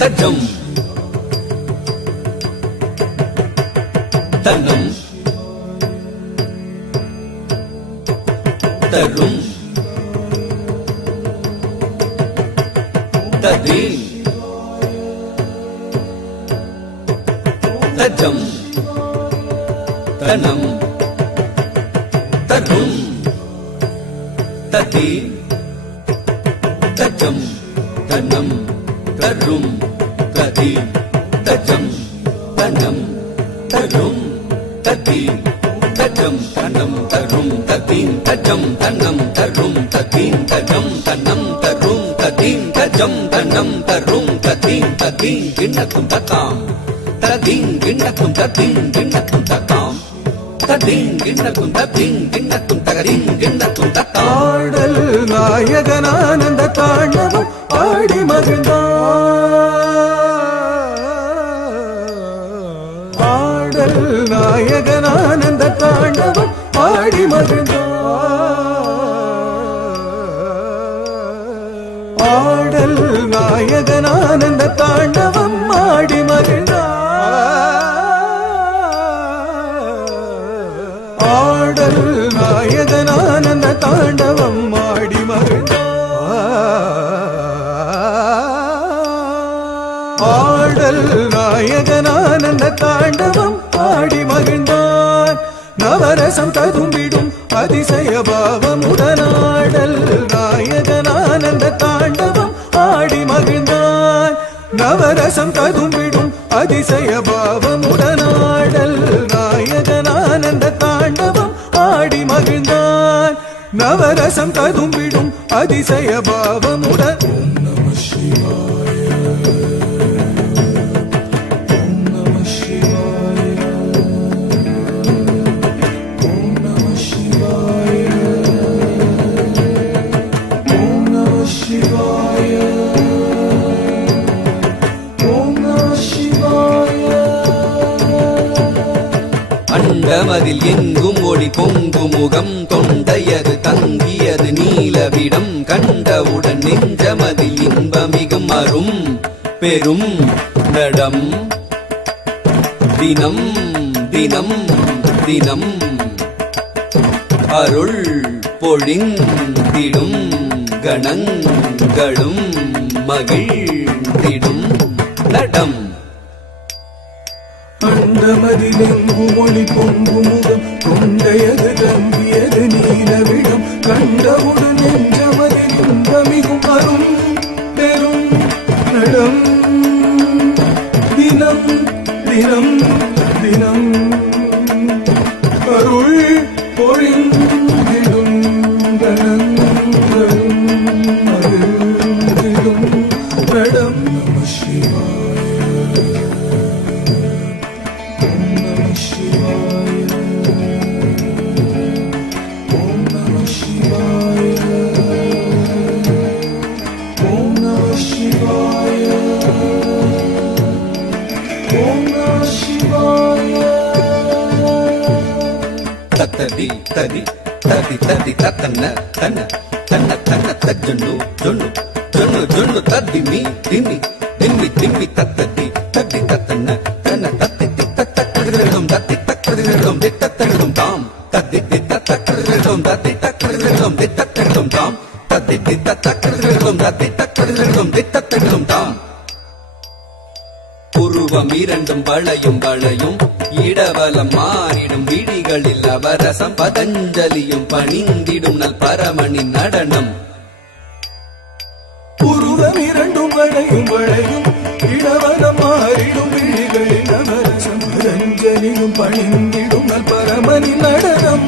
தஜம் தனம் தரும் ததி தஜம் தனம் தரும் ததி தஜம் தனம் தரும் ததி தஜம் தனம் தரும் ததி தஜம் தனம் தரும் ததீம் தஜம் தனம் தரும் ததீம் தஜம் தனம் தரும் ததீம் தஜம் தனம் தரும் ததீம் ததீம் கிண்ணத்தும் தத்தாம் ததீம் கிண்ணத்தும் ததீம் கிண்ணத்தும் தத்தாம் ததீம் கிண்ணத்தும் ததீம் கிண்ணத்தும் தகரீம் கிண்ணத்தும் தத்தாம். ஆடல் நாயகனானந்த தாண்டவம் ஆடி மகிழ்ந்தான். ஆடல் நாயகனானந்த தாண்டவம் ஆடி மகிழ்ந்தான். ஆடல் நாயகனானந்த தாண்டவம் ஆடி மகிழ்ந்தான். ஆடல் நாயகனானந்த தாண்டவம் ஆடி மகிழ்ந்தான். ஆடல் நாயகனானந்த தாண்டவம் ஆடி மகிழ்ந்தான். நவரசம் ததும்பிடும் அதிசய பாவமுடனாடல் நாயகனானந்த தாண்டவம் ஆடி மகிழ்ந்தான். நவரசம் ததும்பிடும் அதிசய பாவமுடனாடல் நாயகனானந்த தாண்டவம் ஆடி மகிழ்ந்தான். நவரசம் ததும்பிடும் அதிசய பாவமுடன் அண்டமதில் எங்கும் ஒளி பொங்கு முகம் தொண்டையது தங்கியது நீலவிடம் கண்டவுடன் நெஞ்சமதில் இன்பமிகும் அரும் பெரும் நடம் தினம் தினம் தினம் அருள் பொழிந்திடும் கணங்களும் மகிழ்ந்திடும் நடம். அண்டமதிலெங்கும் ஒளி பொங்கு முகம் கொண்டையது தங்கியது நீலவிடம் கண்டவுடன் நெஞ்சமதில் இன்பமிகும் அரும் பெரும் நடம் தினம் தினம் தினம் அருள் பொழிந்திடும் கணங்களும் மகிழ்ந்திடும் நடம். நம தத்ததி ததி ததி ததி தத்தன்ன தன்ன தன்ன தன்ன தஜ்ஜுன்னு ஜொன்னு ஜொன்னு ஜொன்னு தத்திமி திம்மி திம்மி திம்மி தத்ததி தத்தி தத்தன்ன தன்ன தத்தி தத்தக்கடுதும் தத்தி தக்கடுதும் தித்தக்கடுதும் தாம் தத்தி தத்தக்கடுதும் தத்தி தக்கடுதும் தித்தக்கடுதும் தாம் தத்தி தத்தக்கடுதும் தத்தி தக்கடுதும் தித்தக்கடுதும் தாம். உருவம் இரண்டும் வளையும் வளையும் இடவலம் மாறிடும் விழிகளில் அவரசம் பதஞ்சலியும் பணிந்திடும் நல் பரமனின் நடனம். உருவம் இரண்டும் வளையும் வளையும் இடவலம் மாறிடும் விழிகளில் அவரசம் பதஞ்சலியும் பணிந்திடும் நல் பரமனின் நடனம்.